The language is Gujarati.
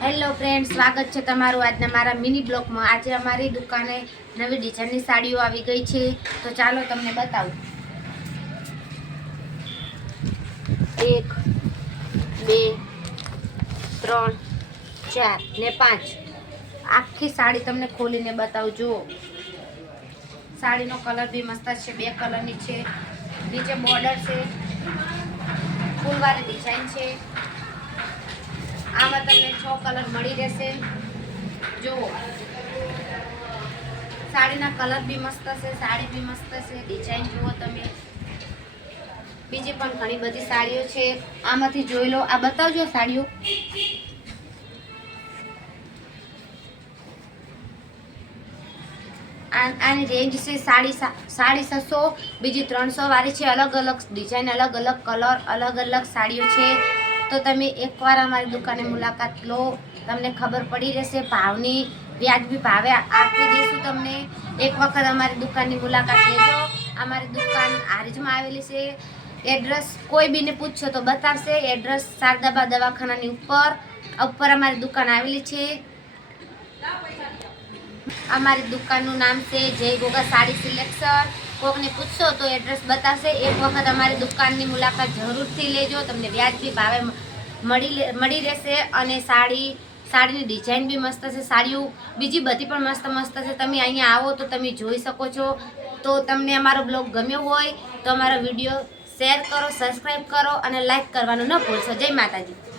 હેલો ફ્રેન્ડ સ્વાગત છે તમારું આજના મારા મિની બ્લોગમાં આજે અમારી દુકાને નવી ડિઝાઇનની સાડીઓ આવી ગઈ છે. તો ચાલો તમને બતાવું. એક, બે, ત્રણ, ચાર ને પાંચ. આખી સાડી તમને ખોલીને બતાવું, જુઓ. સાડીનો કલર બી મસ્ત છે, બે કલરની છે. નીચે બોર્ડર છે. ફૂલવાળી ડિઝાઇન છ. કલર મળી રહેશે. જુઓ સાડીના કલર બી મસ્ત છે સાડી બી મસ્ત છે ડિઝાઇન જુઓ તમે. બીજી પણ ઘણી બધી સાડીઓ છે. આમાંથી જોઈ લો. આ બતાવજો સાડીઓ. આની રેન્જ છે સાડી સાડી છસો, બીજી ત્રણસો વાળી છે. અલગ અલગ ડિઝાઇન અલગ અલગ કલર અલગ અલગ સાડીઓ છે. તો તમે એકવાર અમારી દુકાને મુલાકાત લો. તમને ખબર પડી રહેશે, ભાવની વ્યાજબી ભાવે આપી દઈશું તમને. એક વખત અમારી દુકાનની મુલાકાત લેજો. અમારી દુકાન હારીજમાં આવેલી છે. એડ્રેસ કોઈ બીને પૂછશો તો બતાવશે. એડ્રેસ શારદાબા દવાખાનાની ઉપર ઉપર અમારી દુકાન આવેલી છે. અમારી દુકાનનું નામ છે જય ગોગા સાડી સિલેક્શન. કોકને પૂછશો તો એડ્રેસ બતાવશે એક વખત અમારી દુકાનની મુલાકાત જરૂરથી લેજો. તમને વ્યાજબી ભાવે મળી મળી રહેશે અને સાડી, સાડીની ડિઝાઇન બી મસ્ત છે. સાડીઓ બીજી બધી પણ મસ્ત મસ્ત છે. તમે અહીંયા આવો તો તમે જોઈ શકો છો. તો તમને અમારો બ્લોગ ગમ્યો હોય તો અમારો વીડિયો શેર કરો સબસ્ક્રાઈબ કરો અને લાઈક કરવાનું ન ભૂલશો. જય માતાજી.